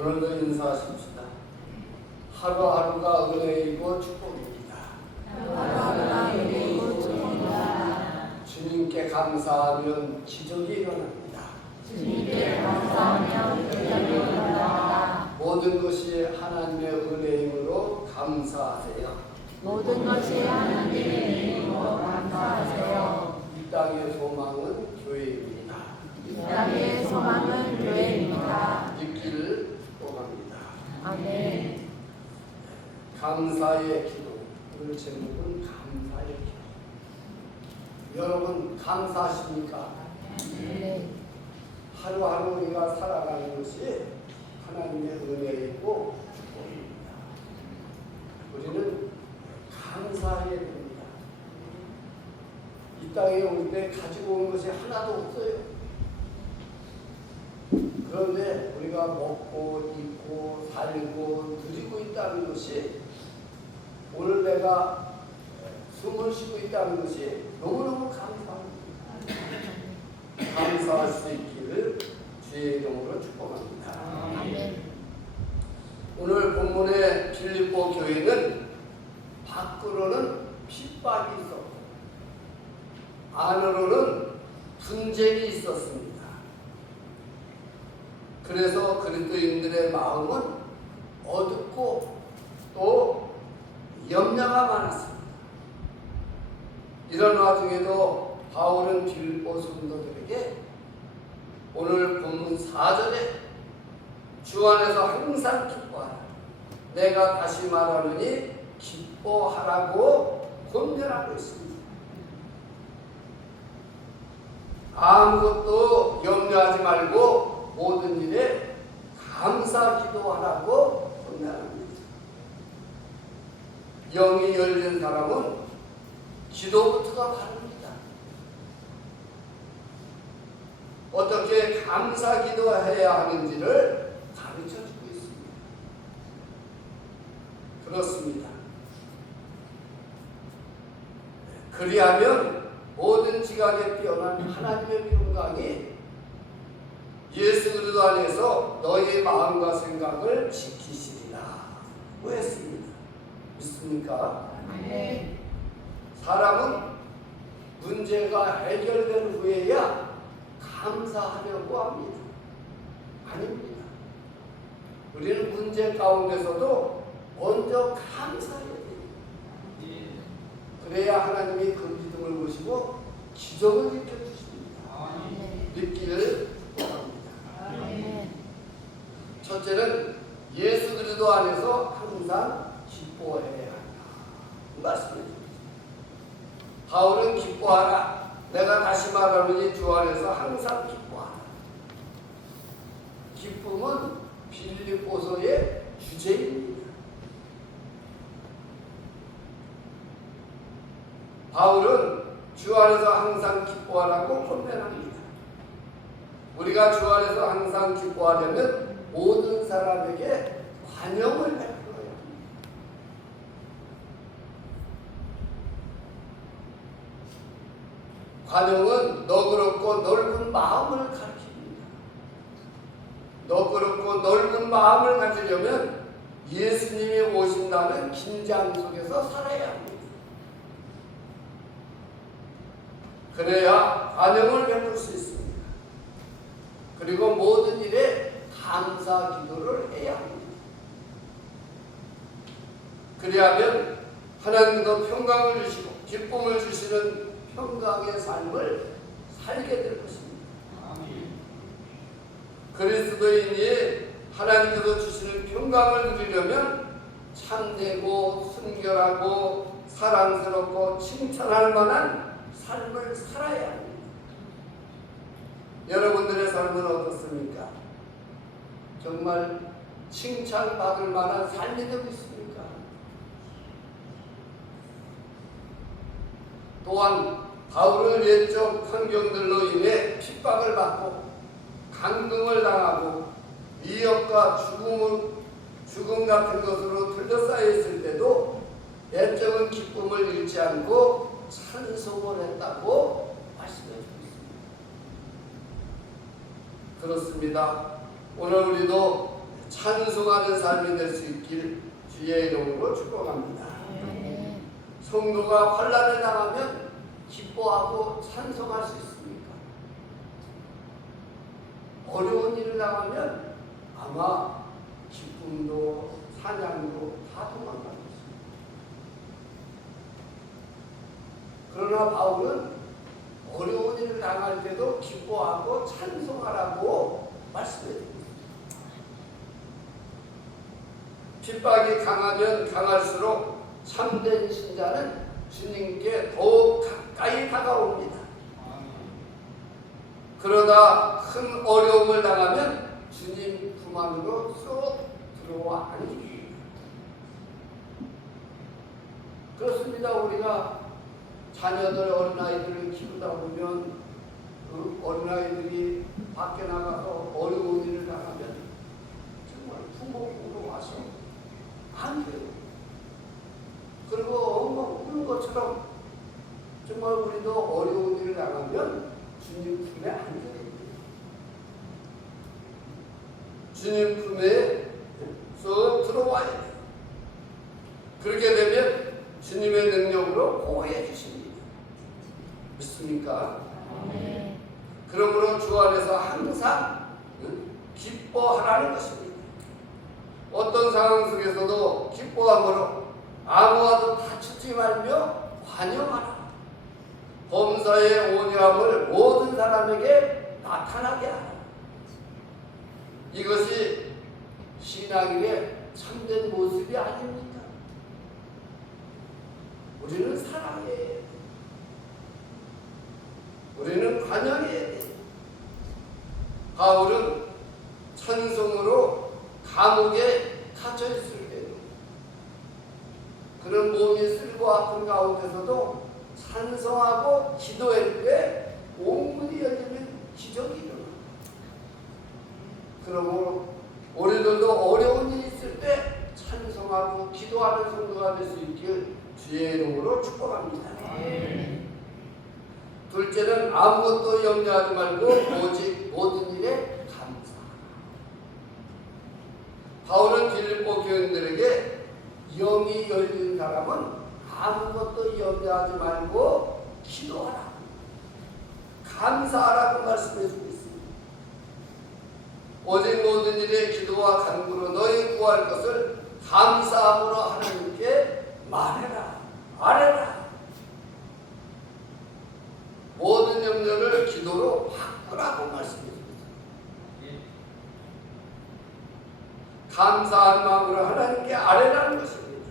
오늘도 인사하십시다. 하루하루가 은혜이고 축복입니다. 하루하루가 은혜이고 축복입니다. 주님께 감사하면 기적이 일어납니다. 주님께 감사하면 기적이 일어납니다. 모든 것이 하나님의 은혜이므로 감사하세요. 모든 것이 하나님의 은혜이므로 감사하세요. 이 땅의 소망은 교회입니다. 이 땅의 소망은 교회입니다. 믿기를 축복합니다. 아멘. 감사의 기도. 오늘 제목은 감사의 기도. 여러분 감사하십니까? 네. 하루하루 우리가 살아가는 것이 하나님의 은혜이고 축복입니다. 우리는 감사해야 됩니다. 이 땅에 올 때 가지고 온 것이 하나도 없어요. 그런데 우리가 먹고 입고 살고 누리고 있다는 것이, 오늘 내가 숨을 쉬고 있다는 것이 너무너무 감사합니다. 감사할 수 있기를 주의 이름으로 축복합니다. 아멘. 오늘 본문의 빌립보 교회는 밖으로는 핍박이 있었고 안으로는 분쟁이 있었습니다. 그래서 그리스도인들의 마음은 어둡고 또 염려가 많았습니다. 이런 와중에도 바울은 빌립보 성도들에게 오늘 본문 4절에 주 안에서 항상 기뻐하라, 내가 다시 말하노니 기뻐하라고 권면하고 있습니다. 아무것도 염려하지 말고 모든 일에 감사 기도하라고 권면합니다. 영이 열린 사람은 기도부터가 다릅니다. 어떻게 감사 기도해야 하는지를 가르쳐주고 있습니다. 그렇습니다. 그리하면 모든 지각에 뛰어난 하나님의 평강이 예수 그리스도 안에서 너희의 마음과 생각을 지키시리라 고 했습니다. 믿습니까? 아멘. 사람은 문제가 해결된 후에야 감사하려고 합니다. 아닙니다. 우리는 문제 가운데서도 먼저 감사해야 됩니다. 그래야 하나님이 그 믿음을 보시고 기적을 일으켜주십니다. 믿기를 바랍니다. 아멘. 첫째는 예수 그리스도 안에서 항상 기뻐해야 한다. 이 말씀입니다. 바울은 기뻐하라, 내가 다시 말하노니 주 안에서 항상 기뻐하라. 기쁨은 빌립보서의 주제입니다. 바울은 주 안에서 항상 기뻐하라고 권면합니다. 우리가 주 안에서 항상 기뻐하려면 모든 사람에게 관용을 베풀어야 합니다. 관용은 너그럽고 넓은 마음을 가르칩니다. 너그럽고 넓은 마음을 가지려면 예수님이 오신다는 긴장 속에서 살아야 합니다. 그래야 관용을 베풀 수 있습니다. 그리고 모든 일에 감사 기도를 해야 합니다. 그리하면 하나님도 평강을 주시고 기쁨을 주시는 평강의 삶을 살게 될 것입니다. 그리스도인이 하나님께서 주시는 평강을 누리려면 참되고 순결하고 사랑스럽고 칭찬할 만한 삶을 살아야 합니다. 여러분들의 삶은 어떻습니까? 정말 칭찬받을 만한 삶이 되고 있습니까? 또한 바울은 옛적 환경들로 인해 핍박을 받고 강등을 당하고 미역과 죽음 같은 것으로 둘러싸여 있을 때도 옛적은 기쁨을 잃지 않고 찬송을 했다고 말씀해주고 있습니다. 그렇습니다. 오늘 우리도 찬송하는 삶이 될 수 있길 주의 이름으로 축복합니다. 아멘. 성도가 환난을 당하면 기뻐하고 찬송할 수 있습니까? 어려운 일을 당하면 아마 기쁨도 찬양도 다 도망가고 있습니다. 그러나 바울은 어려운 일을 당할 때도 기뻐하고 찬송하라고 말씀해줍니다. 핍박이 강하면 강할수록 참된 신자는 주님께 더욱 가까이 다가옵니다. 그러다 큰 어려움을 당하면 주님 품 안으로 쏙 들어와 앉습니다. 그렇습니다. 우리가 자녀들, 어린아이들을 키우다 보면 그 어린아이들이 밖에 나가서 어려운 일을 당하면 정말 부모님으로 와서 안 돼요. 그리고 엉엉 우는 것처럼 정말 우리도 어려운 일을 당하면 주님 품에 앉아야 됩니다. 주님 품에 쏙 들어와야 돼요. 그렇게 되면 주님의 능력으로 보호해 주십니다. 믿습니까? 네. 그러므로 주 안에서 항상 기뻐하라는 것입니다. 어떤 상황 속에서도 기뻐함으로 아무와도 다투지 말며 관용하라. 범사의 온유함을 모든 사람에게 나타나게 하라. 이것이 신앙인의 참된 모습이 아닙니까? 우리는 사랑해야 돼. 우리는 관용해야 돼. 바울은 찬송으로 감옥에 갇혀 있을 때도 그런 몸이 쓸고 아픈 가운데서도 찬송하고 기도할 때 옥문이 열리는 기적이 일어납니다. 그러므로 우리들도 어려운 일이 있을 때 찬송하고 기도하는 성도가 될 수 있길 주의 이름으로 축복합니다. 둘째는 아무것도 염려하지 말고 오직 모든 일에 감사. 바울은 빌립보 교인들에게 영이 열린 사람은 아무것도 염려하지 말고 기도하라, 감사하라고 말씀해주고 있습니다. 오직 모든 일에 기도와 간구로 너희 구할 것을 감사함으로 하나님께 말해라, 아뢰라. 모든 염려를 기도로 바꾸라고 말씀해줍니다. 감사한 마음으로 하나님께 아뢰라는 것입니다.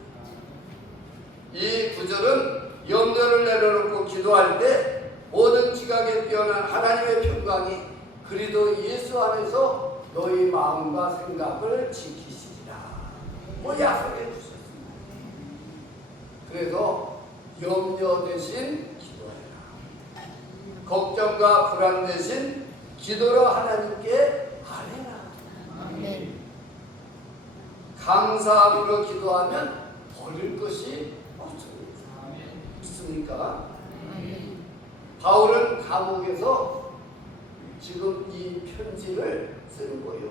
이 구절은 염려를 내려놓고 기도할 때 모든 지각에 뛰어난 하나님의 평강이 그리스도 예수 안에서 너희 마음과 생각을 지키시리라 고 약속해 주셨습니다. 그래서 염려 대신 기도해라. 걱정과 불안 대신 기도로 하나님께 아뢰라. 네. 감사함으로 기도하면 버릴 것이 없습니다. 믿습니까? 바울은 감옥에서 지금 이 편지를 쓰는 거예요.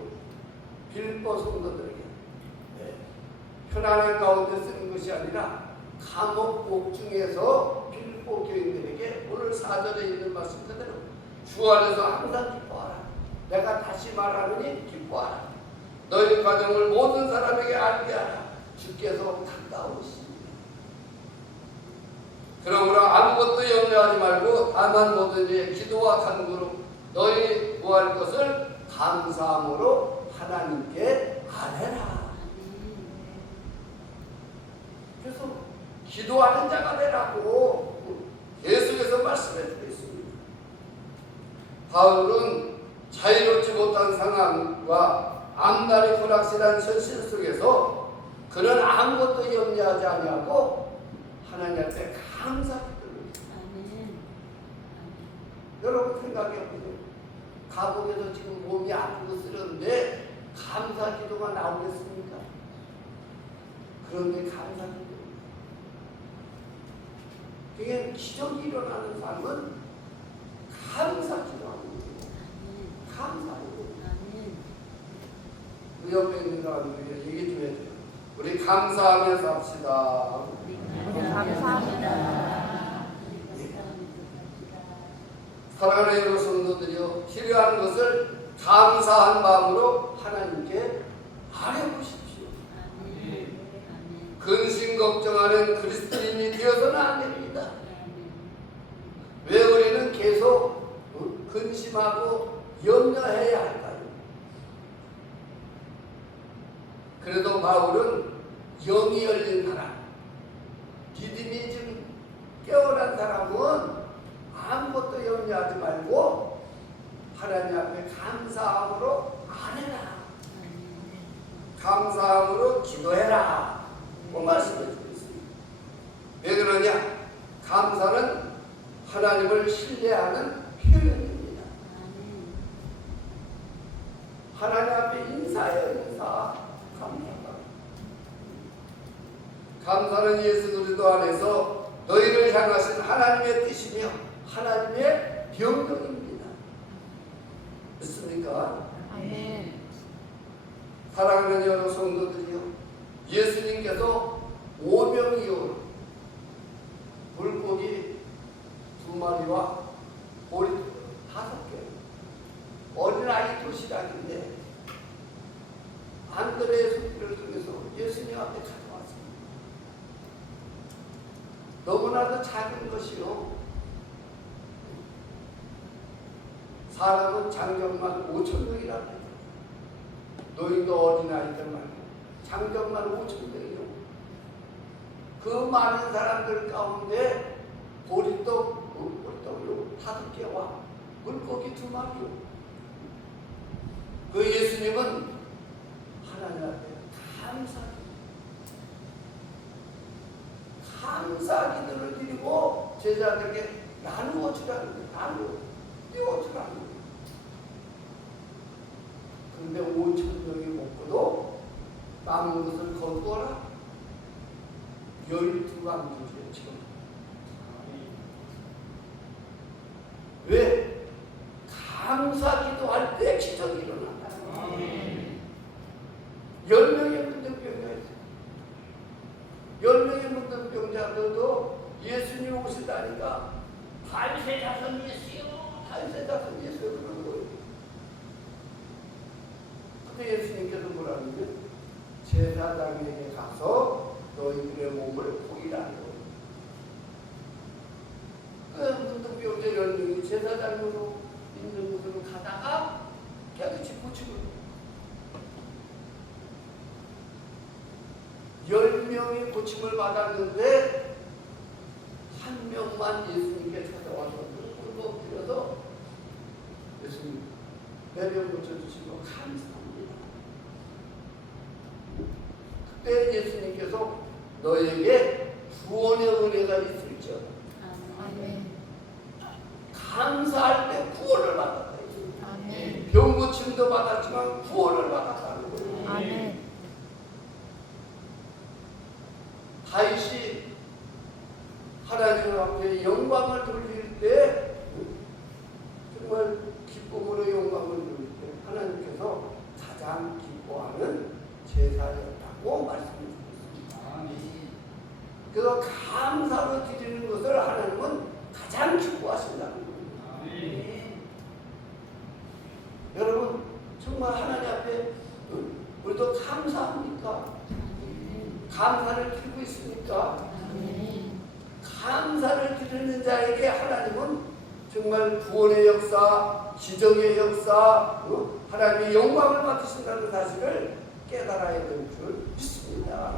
빌립보 성도들에게. 편안한 가운데 쓰는 것이 아니라 감옥 옥중에서 빌립보 교인들에게 오늘 4절에 있는 말씀 그대로 주 안에서 항상 기뻐하라. 내가 다시 말하느니 기뻐하라. 너희 가정을 모든 사람에게 알게 하라. 주께서 가까우십니다. 그러므로 아무것도 염려하지 말고 다만 모든 일에 기도와 간구로 너희 구할 것을 감사함으로 하나님께 아뢰라. 그래서 기도하는 자가 되라고 예수께서 말씀해주고 있습니다. 바울은 자유롭지 못한 상황과 앞날이 불확실한 현실 속에서 그런 아무것도 염려하지 아니하고 하나님 앞에 감사기도를 했습니다. 여러분 생각해보세요. 감옥에서 지금 몸이 아프고 쓰러는데 감사기도가 나오겠습니까? 그런데 감사기도. 그게 기적이 일어나는 삶은 감사기도하는 거예요. 감사기도. 우리 옆에 있는 사람들이 얘기 좀 해줘요. 우리 감사하면서 합시다. 우리 감사합니다. 사랑하는 여러분 성도들이요, 필요한 것을 감사한 마음으로 하나님께 아뢰보십시오. 근심 걱정하는 그리스도인이 되어서는 안 됩니다. 왜 우리는 계속 근심하고 염려해야 할까요? 그래도 바울은 영이 열린 사람, 믿음이 좀 깨어난 사람은 아무것도 염려하지 말고 하나님 앞에 감사함으로 아뢰라. 감사함으로 기도해라. 그 말씀을 드리고 있습니다. 왜 그러냐? 감사는 하나님을 신뢰하는 표현입니다. 하나님 앞에 인사해요. 인사. 감사합니다. 감사는 예수 그리스도 안에서 너희를 향하신 하나님의 뜻이며 하나님의 명령입니다. 믿습니까? 아멘. 사랑하는 여러 성도들이요, 예수님께서 오병이어로 물고기 2마리와 보리 5개, 어린아이 도시락인데 안드레의 손길을 통해서 예수님 앞에 가져왔습니다. 너무나도 작은 것이요, 사람은 장정만 5,000명이라고 해요. 노인도 어린아이들 말고 장정만 5,000명이요. 그 많은 사람들 가운데 보리떡, 보리떡으로 5개와 물고기 2마리요. 그 예수님은 하나님 앞에 감사 기도를 드리고 제자들에게 나누어 주라는 거예요. 띄워주라는 거예요. 근데 5,000명이 먹고도 남은 것을 거두어라. 12강이에요 지금. 왜? 감사 기도할 때 기적이 일어난다. 10명의 문둥병자가 있어요. 10명의 문둥병자들도 예수님 오시다니까 다윗의 자손 예수요, 다윗의 자손 예수요 그러는 거예요. 근데 예수님께서 뭐라는 거예요? 제사장에게 가서 너희들의 몸을 보이라는 거예요. 그 문둥병자 10명이 제사장으로 있는 곳으로 가다가 깨끗이 고치고 10명이 고침을 받았는데 한 명만 예수님께 찾아와서 무릎 엎드려서 예수님 내 병 고쳐주시고 감사합니다. 그때 예수님께서 너에게 구원의 은혜가 있을지어다. 아멘. 감사할 때 구원을 받았다. 아멘. 병 고침도 받았지만 구원을 받았다는 거예요. 아멘. 다윗이 하나님 앞에 영광을 돌릴 때 정말 기쁨으로 영광을 돌릴 때 하나님께서 가장 기뻐하는 제사였다고 말씀드렸습니다. 그래서 감사로 드리는 것을 하나님은 가장 기뻐하신다는 겁니다. 여러분 정말 하나님 앞에 우리도 감사합니까? 감사를 드리고 있습니까? 감사를 드리는 자에게 하나님은 정말 구원의 역사, 기적의 역사, 하나님의 영광을 받으신다는 사실을 깨달아야 될 줄 믿습니다.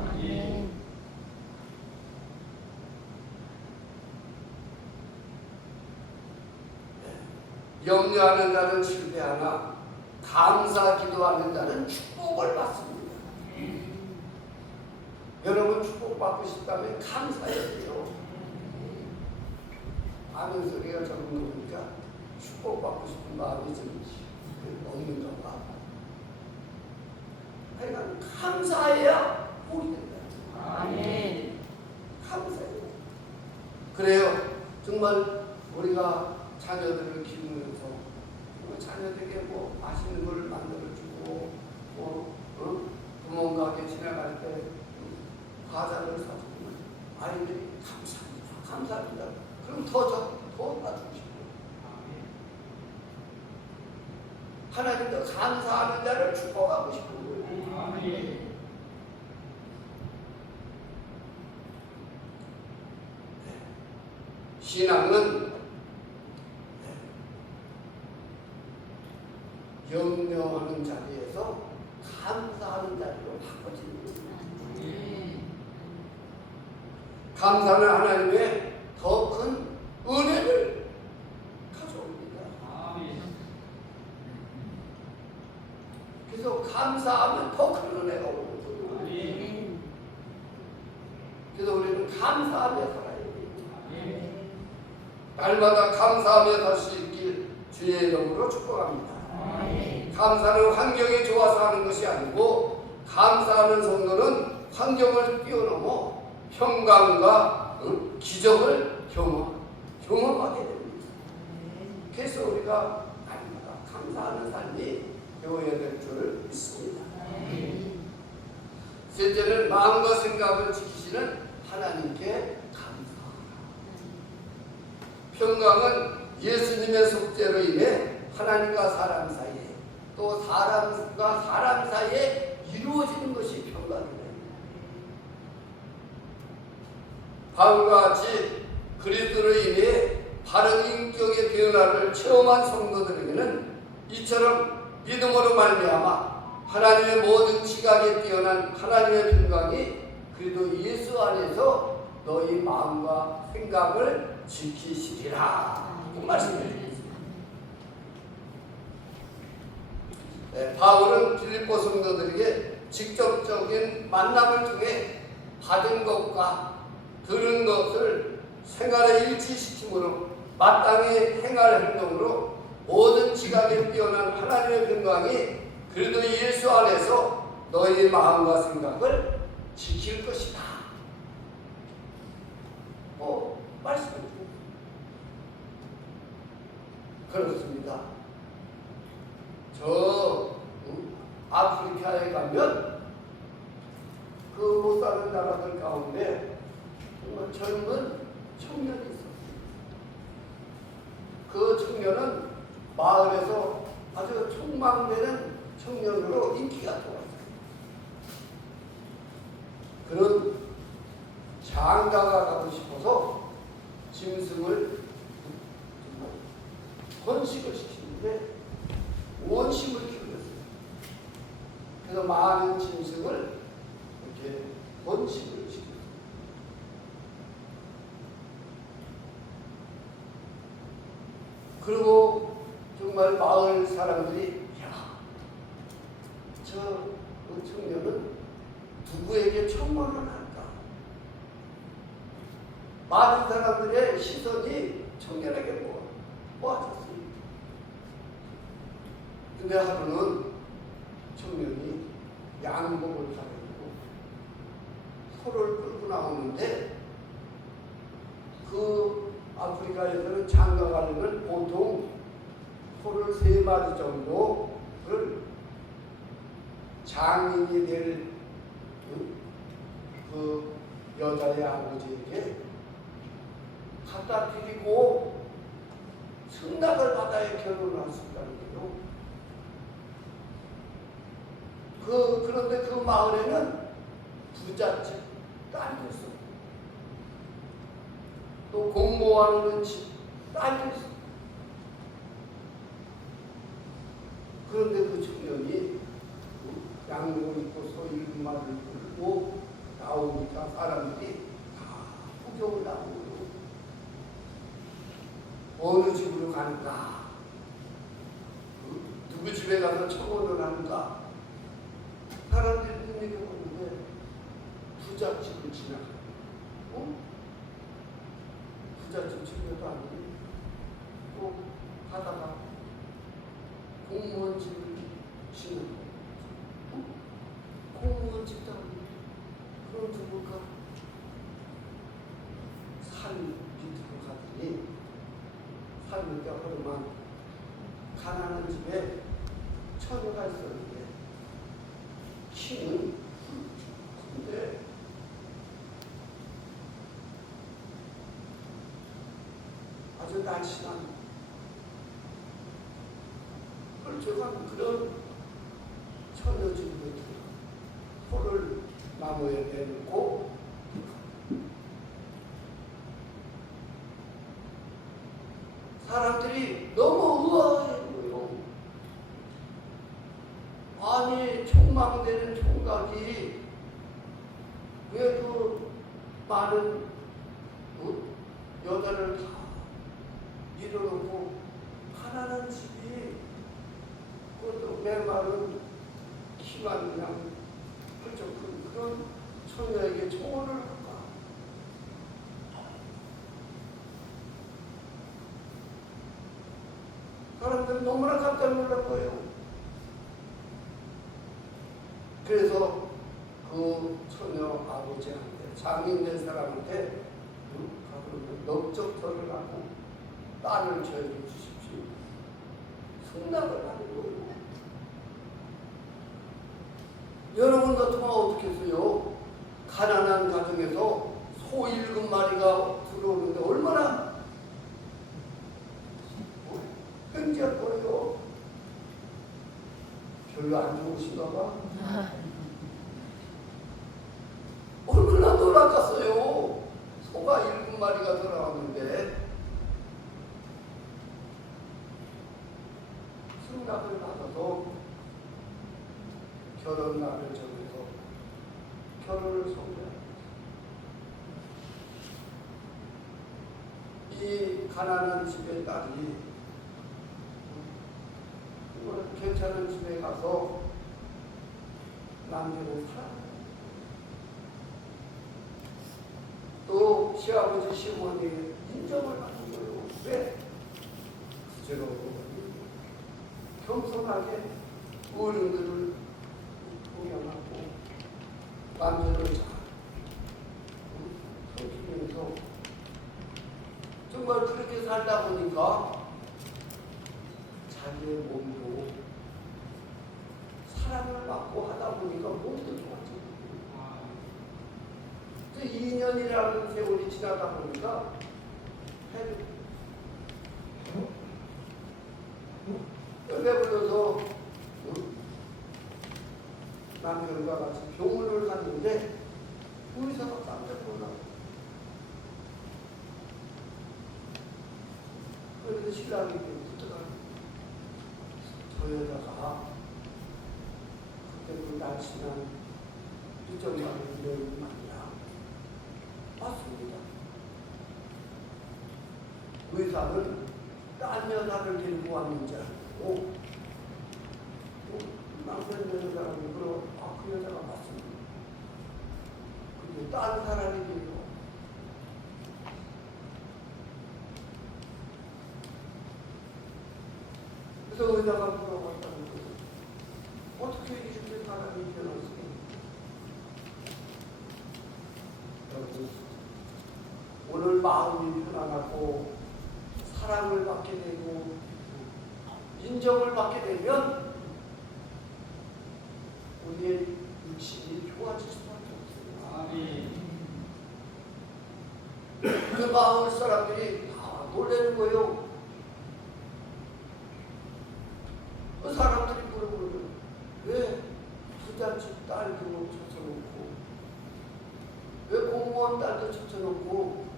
염려하는 자는 실패하나 감사 기도하는 자는 축복을 받습니다. 여러분 축복받고 싶다면 감사해야 돼요. 아멘 소리가 적은 거 보니까 축복받고 싶은 마음이 좀 없는 건가? 하여간 감사해야 복이 된다. 아멘. 감사해요. 그래요. 정말 우리가 자녀들을 키우면서 자녀들에게 뭐 맛있는 걸 만들어주고 뭐 하나님도 감사하는 자를 축복하고 싶은 거예요. 아멘. 신앙은 염려하는 자리에서 감사하는 자리로 바꿔지는 거예요. 감사는 하나님의 더 큰 은혜를 가져옵니다. 그래서 감사하면 더 큰 은혜가 오는 거예요. 그래서 우리는 감사하며 살아야 돼요. 날마다 감사하며 살 수 있길 주의 이름으로 축복합니다. 감사는 환경이 좋아서 하는 것이 아니고 감사하는 성도는 환경을 뛰어넘어 평강과 기적을 경험하게 됩니다. 그래서 우리가 날마다 감사하는 삶이 되어야 될 줄 믿습니다. 셋째는 마음과 생각을 지키시는 하나님께 감사하라. 평강은 예수님의 속죄로 인해 하나님과 사람 사이에 또 사람과 사람 사이에 이루어지는 것이 평강이다. 바울과 같이 그리스도로 인해 바른 인격의 변화를 체험한 성도들에게는 이처럼 믿음으로 말미암아 하나님의 모든 지각에 뛰어난 하나님의 평강이 그리도 예수 안에서 너희 마음과 생각을 지키시리라. 그 말씀을 드립니다. 바울은 빌립보 성도들에게 직접적인 만남을 통해 받은 것과 들은 것을 생활에 일치시킴으로 마땅히 행할 행동으로 모든 지각에 뛰어난 하나님의 평강이 그래도 예수 안에서 너희 마음과 생각을 지킬 것이다. 말씀을 드립니다. 그렇습니다. 저 아프리카에 가면 그 못 사는 나라들 가운데 정말 젊은 청년이 있었어요. 그 청년은 마을에서 아주 촉망되는 청년으로 인기가 좋았어요. 그런 장가가 가고 싶어서 짐승을 번식을 시키는데 원심을 키우였어요. 그래서 많은 짐승을 이렇게 번식을 시켰어요. 그리고 정말 마을 사람들이 저 청년은 누구에게 청혼을 할까? 많은 사람들의 시선이 청년에게 모아졌어요. 근데 하루는 청년이 양복을 가지고 소를 끌고 나오는데 그 아프리카에서는 장가 가려면 보통 소를 3마리 정도를 장인이 될 그 여자의 아버지에게 갖다 드리고 승낙을 받아야 결혼을 할 수 있다는 거예요. 그런데 그 마을에는 부잣집 딸도 있어. 또 공모하는 집 딸도 있어. 그런데 그 청년이 양복을 입고 소 7마리를 끌고 나오니까 사람들이 다 구경을 하고 어느 집으로 가는가? 누구 집에 가서 청혼을 하는가? 사람들이 눈여겨보는데 부잣집을 지나가요. 부잣집 친구도 아니고 또 가다가 공무원 집을 지나가요. 공무원 집도 아니고 그럼 누굴까? 산 밑으로 갔더니 산 밑에 허름한 가난한 집에 처녀가 있었는데 키는 큰데 아주 날씬한 훌쩍한 그런 처녀집으로 소를 나무에 내놓고 사람들이 너무 의아해요. 아니 총망되는 총각이 왜 그 많은 여자를 다 밀어놓고 가난한 집이 그것도 메마른 키만 그냥 훌쩍 큰 그런 처녀에게 청혼을 할까? 사람들은 너무나 깜짝 놀랄 거예요. 그래서 그 처녀 아버지한테 장인된 사람한테 넓적터를 하고 딸을 저에게 주십시오. 승낙을 하는 거예요. 여러분 같으면 어떻게 했어요? 가난한 가정에서 소 7마리가 들어오는데 얼마나 횡재할 거예요? 별로 안 좋으신가 봐. 얼마나 놀랐겠어요. 소가 7마리가 들어왔는데 승낙을 받아서 결혼날을 정해서 결혼을 성사합니다. 이 가난한 집의 딸이 괜찮은 집에 가서 남편을 사랑합니다. 또 시아버지 시어머니의 인정을 받는 거예요. 왜? 그대로 겸손하게 어른들을 공양하고 남편을 잘 섬기면서 정말 그렇게 살다 보니까 자기의 몸도 사랑을 받고 하다 보니까 몸도 좋아지고 2년이라는 세월이 지나다 보니까 배불러서 남편과 같이 병원을 갔는데 의사가 깜짝 놀라고 그런데 신랑이 묻더라고요. 저 여자가 그때 그 날씬한 이정가는 이런 말이야. 맞습니다. 의사는 딴 여자를 데리고 왔는지 알고 남편 여자라고 그러 그 여자가 맞습니다. 근데 딴 사람이 데리고 그래서 의사가 물어봤다는 거예요. 어떻게 이렇게 사람이 변했어요? 오늘 마음이 편안하고 사랑을 받게 되고 인정을 받게 되면 우리의 육신이 좋아질 수밖에 없어요. 아멘. 그 마을 사람들이 다 놀라는 거예요. 그 사람들이 물어보면 왜 부잣집 딸도 쳐쳐놓고 왜 공무원 딸도 쳐쳐놓고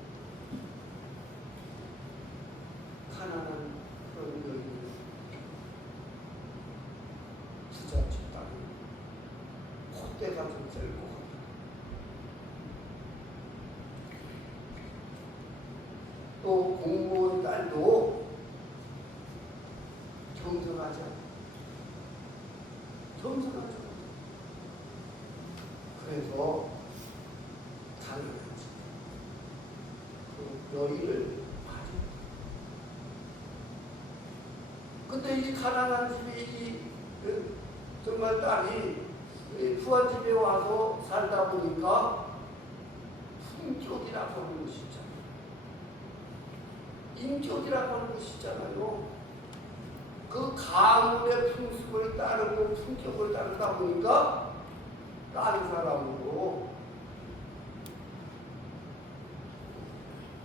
가난한 그런 여인을 부잣집 딸을 콧대가 좀 셀고 또 공무원 딸도 겸손하지 않아요. 겸손하죠. 그래서 당연하지. 그 여인을 가져. 근데 이 가난한 집에 정말 딸이 부한 집에 와서 살다 보니까 품격이라고 하는 것이 있잖아요. 인격이라고 하는 것이 있잖아요. 그 가문의 풍습을 따르고 품격을 따르다 보니까 다른 사람으로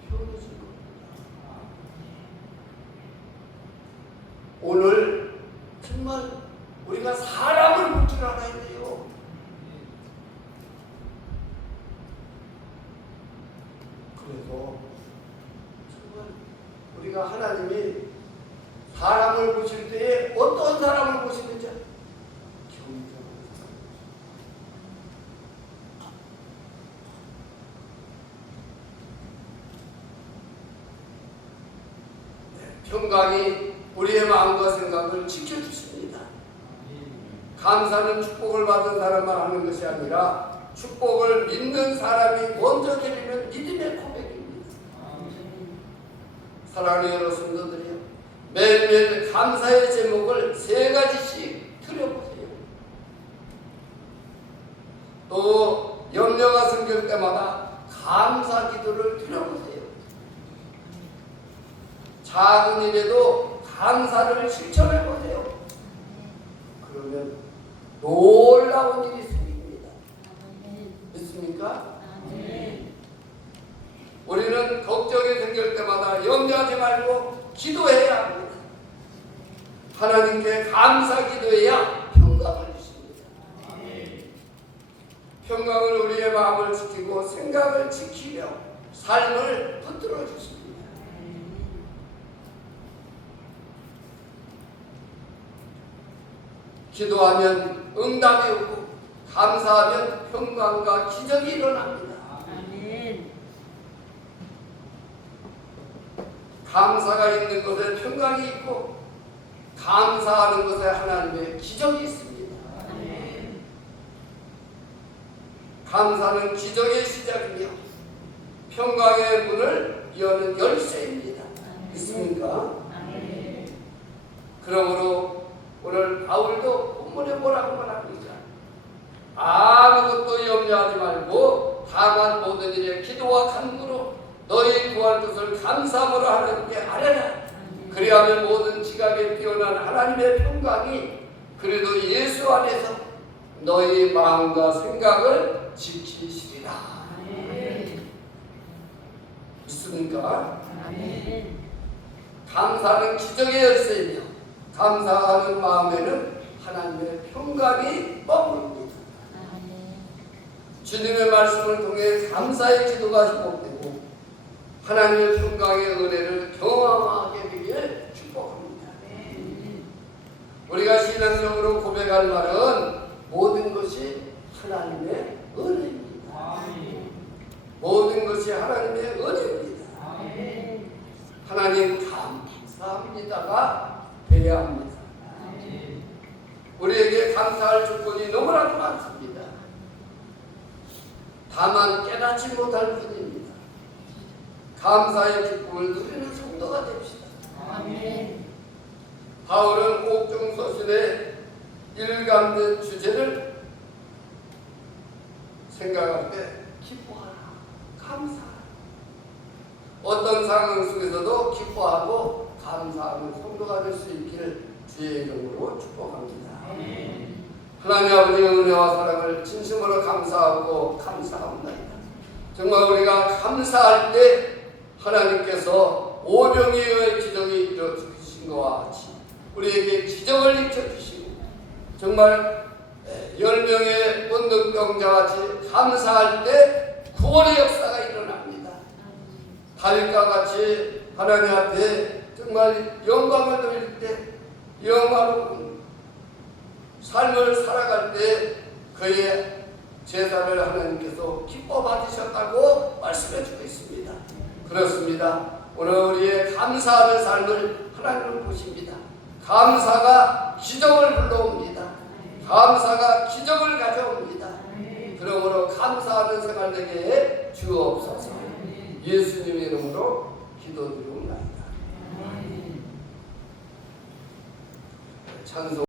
표현해진 겁니다. 오늘 정말 정말 우리가 사람을 볼 줄 알아야 돼요. 그래서 정말 우리가 하나님이 사람을 보실 때에 어떤 사람을 보시는지 평강이 우리의 마음과 생각을 지켜주십니다. 감사는 축복을 받은 사람만 하는 것이 아니라 축복을 믿는 사람이 먼저 드리는 믿음의 고백입니다. 사랑하는 여러 성도들이요, 매일매일 감사의 제목을 3가지씩 드려보세요. 또 염려가 생길 때마다 감사 기도를 드려보세요. 작은 일에도 감사를 실천해보세요. 그러면 놀라운 일이 생깁니다. 믿습니까? 우리는 걱정이 생길 때마다 염려하지 말고 기도해야 합니다. 하나님께 감사 기도해야 평강을 주십니다. 평강은 우리의 마음을 지키고 생각을 지키며 삶을 붙들어 주십니다. 기도하면 응답이 오고 감사하면 평강과 기적이 일어납니다. 감사가 있는 곳에 평강이 있고 감사하는 곳에 하나님의 기적이 있습니다. 감사는 기적의 시작이며 평강의 문을 여는 열쇠입니다. 있습니까? 그러므로 오늘 바울도 본문에 뭐라고 말합니까? 아무것도 염려하지 말고 다만 모든 일에 기도와 간구로 너희 구할 것을 감사함으로 하나님께 아뢰라. 그리하면 모든 지각에 뛰어난 하나님의 평강이 그래도 예수 안에서 너희 마음과 생각을 지키시리라. 믿습니까? 감사는 기적의 열쇠이며 감사하는 마음에는 하나님의 평강이 머무릅니다. 주님의 말씀을 통해 감사의 기도가 회복되고 하나님의 평강의 은혜를 경험하게 되기를 축복합니다. 우리가 신앙적으로 고백할 말은 모든 것이 하나님의 은혜입니다. 모든 것이 하나님의 은혜입니다. 하나님 감사합니다가 돼야 합니다. 우리에게 감사할 조건이 너무나도 많습니다. 다만 깨닫지 못할 뿐입니다. 감사의 기쁨을 누리는 성도가 됩시다. 바울은 옥중서신의 일감된 주제를 생각할 때 기뻐하라, 감사하라. 어떤 상황 속에서도 기뻐하고 감사하는 성도가 될 수 있기를 주의 이름으로 축복합니다. 하나님 아버지의 은혜와 사랑을 진심으로 감사하고 감사합니다. 정말 우리가 감사할 때 하나님께서 오병이어의 기적이 일어주신 것과 같이 우리에게 기적을 일으켜주시고 정말 10명의 문둥병자같이 감사할 때 구원의 역사가 일어납니다. 다윗과 같이 하나님 앞에 정말 영광을 돌릴 때 영화로운 삶을 살아갈 때 그의 제사를 하나님께서 기뻐 받으셨다고 말씀해 주고 있습니다. 그렇습니다. 오늘 우리의 감사하는 삶을 하나님은 보십니다. 감사가 기적을 불러옵니다. 감사가 기적을 가져옵니다. 그러므로 감사하는 생활 되게 주옵소서. 예수님의 이름으로 기도드리옵나이다. 찬송